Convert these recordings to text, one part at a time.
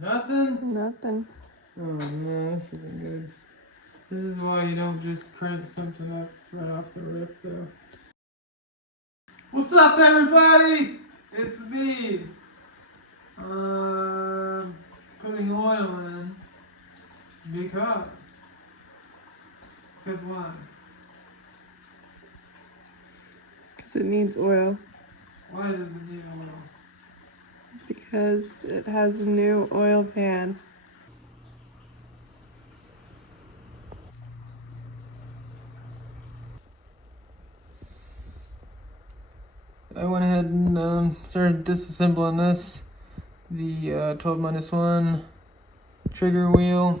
Nothing? Nothing. Oh no, this isn't good. This is why you don't just crank something up right off the rip though. What's up everybody? It's me. Putting oil in because why? Because it needs oil. Why does it need oil? Because it has a new oil pan. I went ahead and started disassembling this. The 12-1 trigger wheel.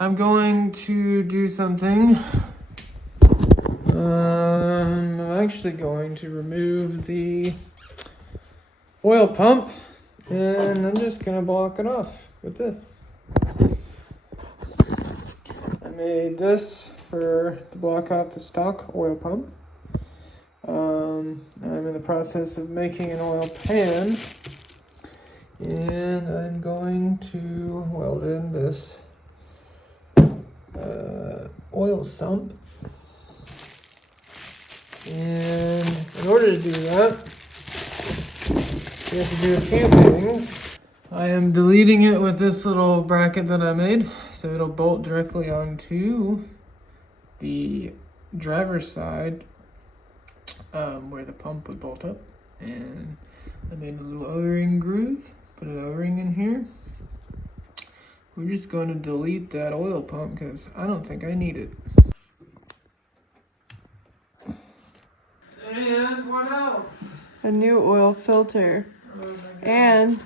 I'm going to do something. I'm actually going to remove the oil pump and I'm just gonna block it off with this. I made this to block out the stock oil pump. I'm in the process of making an oil pan and I'm going to weld in this oil sump. And in order to do that, we have to do a few things. I am deleting it with this little bracket that I made, so it'll bolt directly onto the driver's side where the pump would bolt up. And I made a little O-ring groove, put an O-ring in here. We're just going to delete that oil pump because I don't think I need it. And what else? A new oil filter. Oh my God. And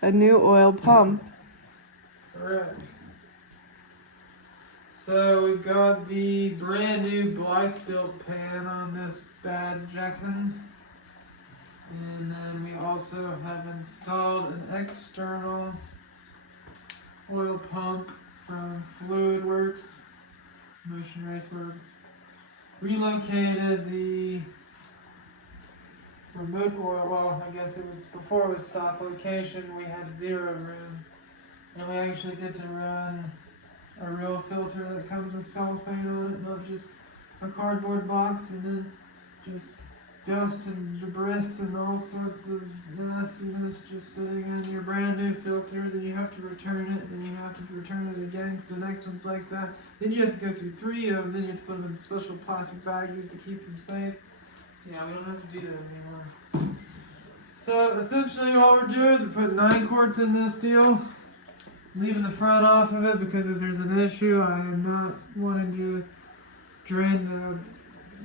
a new oil pump. Correct. So we've got the brand new BlytheLife built pan on this bad Jackson. And then we also have installed an external oil pump from Fluid Works, Motion Race Works. Relocated the remote oil, well, I guess it was before it was stock location, we had 0 room. And we actually get to run a real filter that comes with cellophane on it, not just a cardboard box and then just dust and debris and all sorts of nastiness just sitting in your brand new filter. Then you have to return it, then you have to return it again because the next one's like that. Then you have to go through 3 of them, then you have to put them in special plastic bags to keep them safe. Yeah, we don't have to do that anymore. So essentially all we're doing is we put 9 quarts in this deal. Leaving the front off of it because if there's an issue, I am not wanting to drain the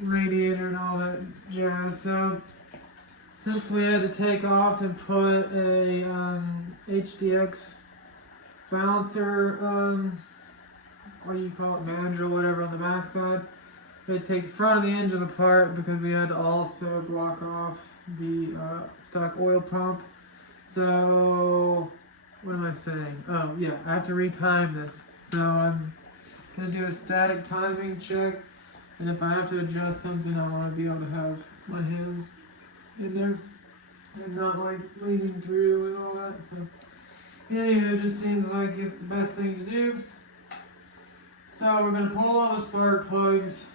radiator and all that jazz. So since we had to take off and put a HDX balancer, what do you call it, mandrel, whatever, on the back side, we had to take the front of the engine apart because we had to also block off the stock oil pump. So what am I saying? Oh yeah, I have to retime this. So I'm gonna do a static timing check, and if I have to adjust something, I want to be able to have my hands in there and not like leaning through and all that. So anyway, it just seems like it's the best thing to do. So we're gonna pull all the spark plugs.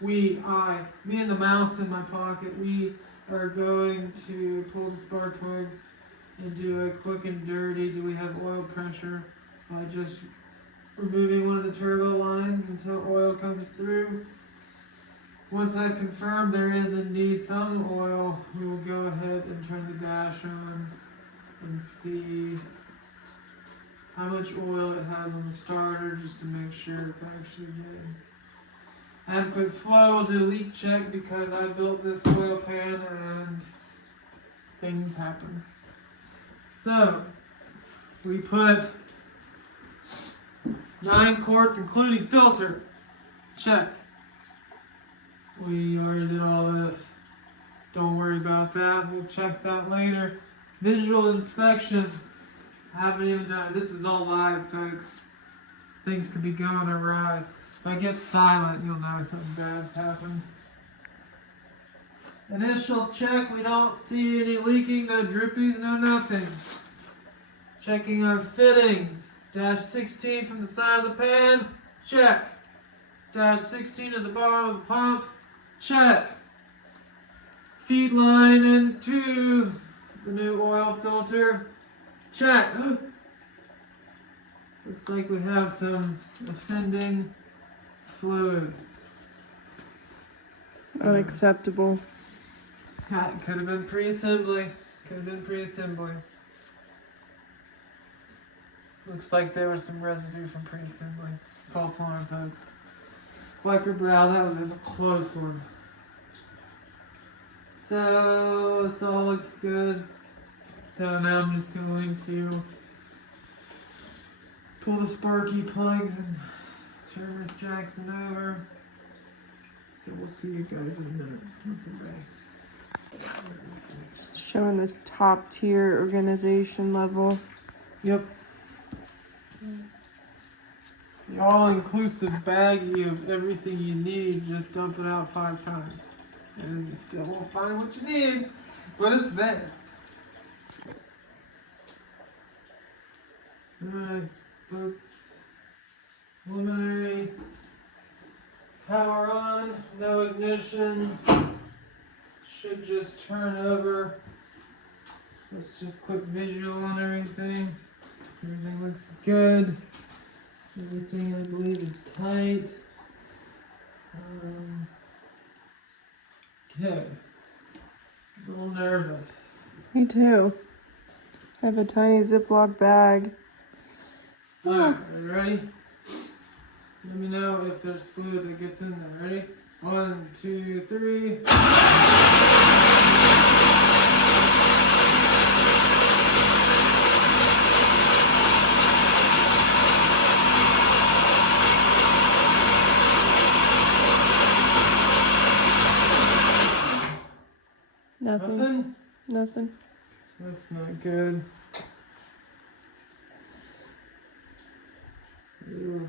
Me and the mouse in my pocket, we are going to pull the spark plugs and do a quick and dirty, do we have oil pressure, by just removing one of the turbo lines until oil comes through. Once I've confirmed there is indeed some oil, we will go ahead and turn the dash on and see how much oil it has on the starter just to make sure it's actually getting adequate flow. We'll do a leak check because I built this oil pan and things happen. So, we put 9 quarts including filter. Check. We already did all this. Don't worry about that. We'll check that later. Visual inspection. I haven't even done it. This is all live, folks. Things could be going awry. If I get silent, you'll know something bad's happened. Initial check, we don't see any leaking, no drippies, no nothing. Checking our fittings. Dash 16 from the side of the pan. Check. Dash 16 at the bottom of the pump. Check. Feed line into the new oil filter. Check. Looks like we have some offending fluid. Unacceptable. Could have been pre-assembly. Looks like there was some residue from pre-assembly. False alarm, folks. Wiper brow, that was a close one. So, this all looks good. So now I'm just going to pull the sparky plugs and turn this Jackson over. So we'll see you guys in a minute. Once I'm ready. Showing this top tier organization level. Yep. The all-inclusive baggie of everything you need, just dump it out 5 times. And you still won't find what you need, but it's there. Alright, folks. Preliminary power on, no ignition. Should just turn over. Let's just quick visual on everything. Everything looks good. Everything I believe is tight. Okay. A little nervous. Me too. I have a tiny Ziploc bag. Alright, are you ready? Let me know if there's fluid that gets in there. Ready? 1, 2, 3. Nothing. Nothing. That's not good. Ew.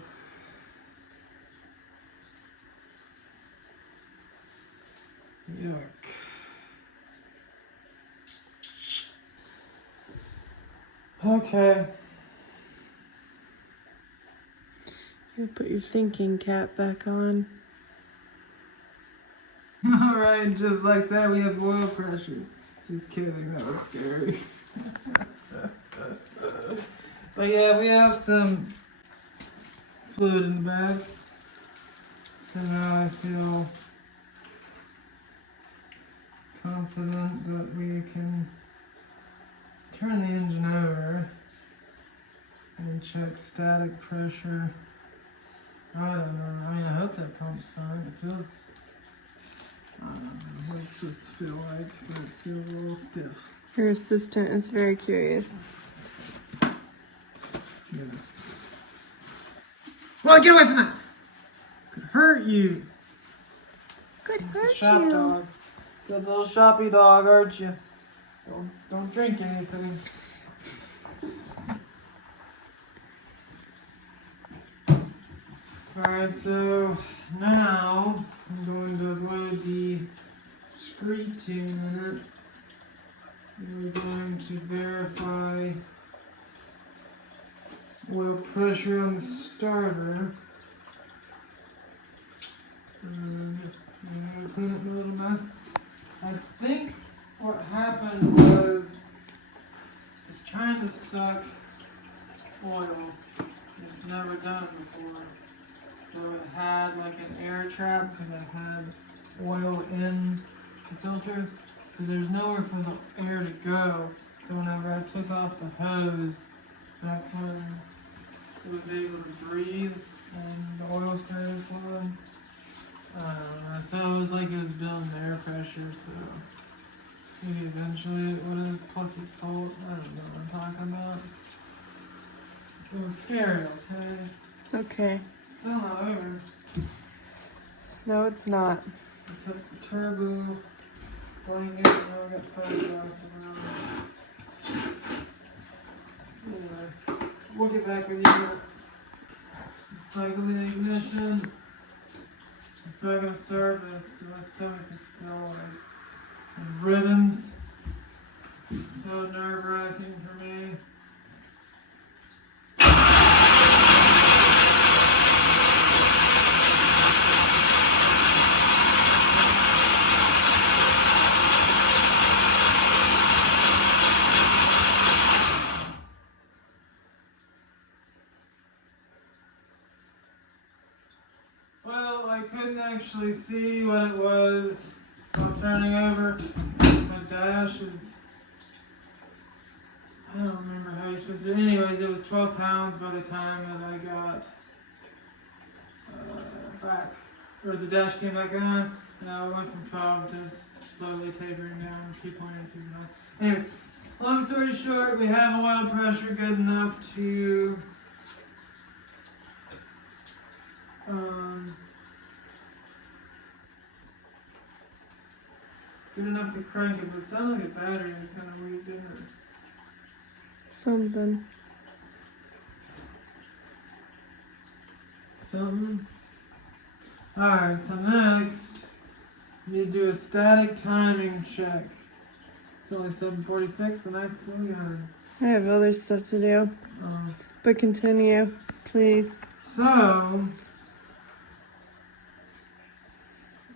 Yuck. Okay. You put your thinking cap back on. Alright, just like that, we have oil pressure. Just kidding, that was scary. But yeah, we have some fluid in the bag. So now I feel confident that we can turn the engine over and check static pressure. I don't know. I mean, I hope that pump's fine. It feels, I don't know what it's supposed to feel like, but it feels a little stiff. Your assistant is very curious. Yes. Well, get away from that! Could hurt you. Could It's a hurt shop you. dog. Good little shoppy dog, aren't you? Don't drink anything. Alright, so now I'm going to avoid the screeching in it. We're going to verify oil pressure on the starter. And I'm going to clean up my little mess. I think what happened was it's trying to suck oil. It's never done it before. So it had like an air trap because I had oil in the filter. So there's nowhere for the air to go. So whenever I took off the hose, that's when it was able to breathe and the oil started flowing. So it was like it was building air pressure, so maybe eventually it would have, plus it's cold, I don't know what I'm talking about. It was scary, okay? Okay. Still not over. No, it's not. I took the turbo blanket, and now I got fiberglass around it. Anyway, we'll get back with you. Cycle the ignition. It's not gonna start, but my stomach is still like ribbons. So nerve-wracking for me. actually see what it was while turning over. My dash is, I don't remember how you're supposed to do it. Anyways, it was 12 pounds by the time that I got back, or the dash came back on. And I went from 12 to slowly tapering down, 2.82. Anyway, long story short, we have oil pressure good enough to crank it, but it sounded like the battery was kind of weak, didn't it? Something. Alright, so next, you need to do a static timing check. It's only 7:46, the night's still young. I have other stuff to do. But continue, please. So,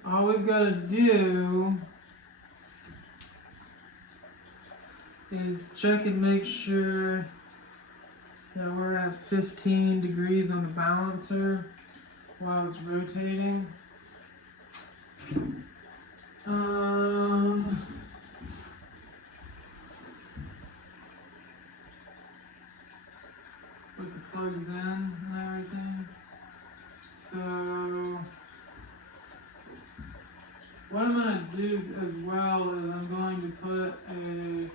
all we've got to do is check and make sure that we're at 15 degrees on the balancer while it's rotating. Put the plugs in and everything. So what I'm going to do as well is I'm going to put a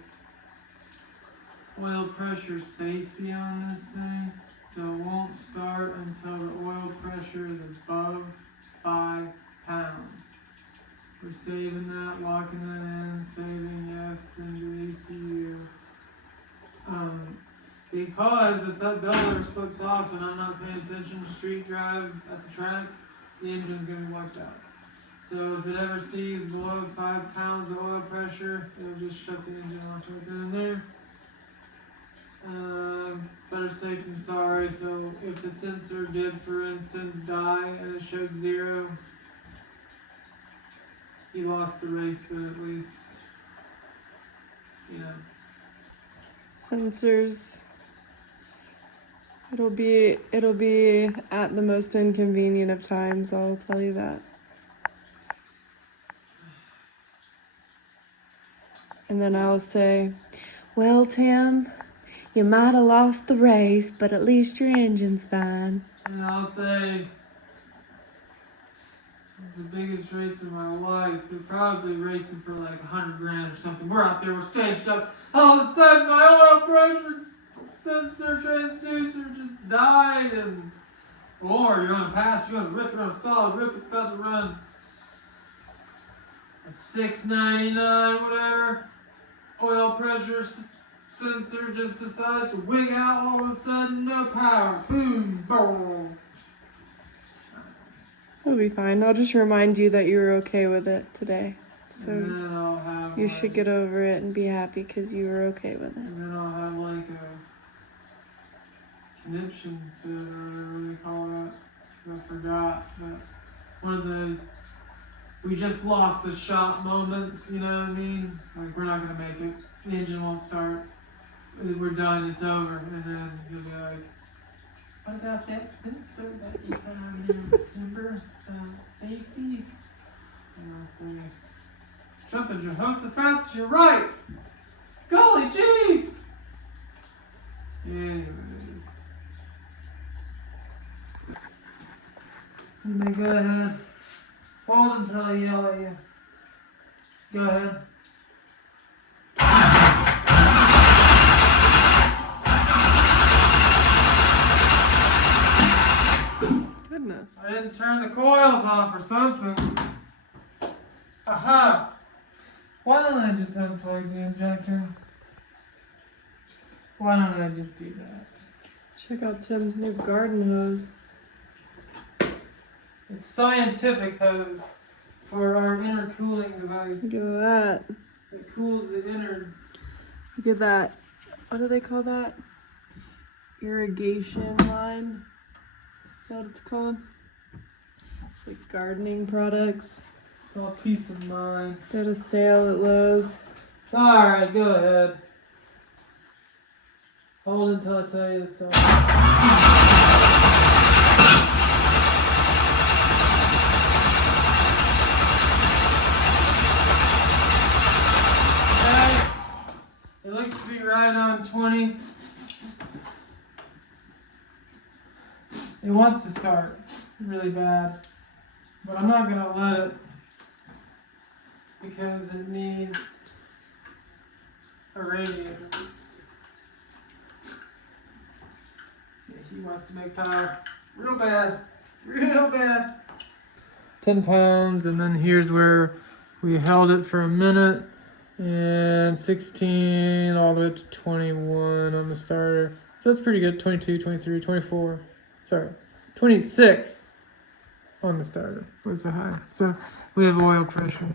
oil pressure safety on this thing, so it won't start until the oil pressure is above 5 pounds. We're saving that, locking that in, saving yes into ECU. Because if that bell slips off and I'm not paying attention to street drive at the track, the engine's going to be wiped out. So if it ever sees below 5 pounds of oil pressure, it'll just shut the engine off right then and there. Better safe than sorry. So if the sensor did, for instance, die and it showed 0, you lost the race, but at least, you know. Sensors. It'll be at the most inconvenient of times, I'll tell you that. And then I'll say, well, Tim, you might have lost the race, but at least your engine's fine. And I'll say, this is the biggest race of my life. We're probably racing for like 100 grand or something. We're out there, we're staged up. All of a sudden, my oil pressure sensor transducer just died, or you're on a pass, you're on a rip, you're on a solid rip, it's about to run a 699, whatever. Oil pressure sensor just decided to wig out all of a sudden, no power. Boom, boom. It'll be fine. I'll just remind you that you were okay with it today. So you should get over it and be happy because you were okay with it. And then I'll have like a conniption to it, or whatever they call that. I forgot, but one of those, we just lost the shot moments, you know what I mean? Like, we're not going to make it. The engine won't start. We're done, it's over. And then you'll be like, what about that sensor that you put on there? Remember safety? And I'll say, jumping Jehoshaphat, you're right! Golly gee! Anyways. You may go ahead. Hold until I yell at you. Go ahead. Goodness. I didn't turn the coils off or something. Aha! Why don't I just unplug the injector? Why don't I just do that? Check out Tim's new garden hose. It's scientific hose for our intercooling device. Look at that. It cools the innards. Look at that. What do they call that? Irrigation line? Is that what it's called? It's like gardening products. It's all peace of mind. Got a sale at Lowe's. Alright, go ahead. Hold until I tell you the story. 120. It wants to start really bad, but I'm not gonna let it because it needs a radiator. He wants to make power real bad, real bad. 10 pounds, and then here's where we held it for a minute, and 16 all the way up to 21 on the starter. So that's pretty good. 22, 23, 24. Sorry, 26 on the starter was the high. So we have oil pressure.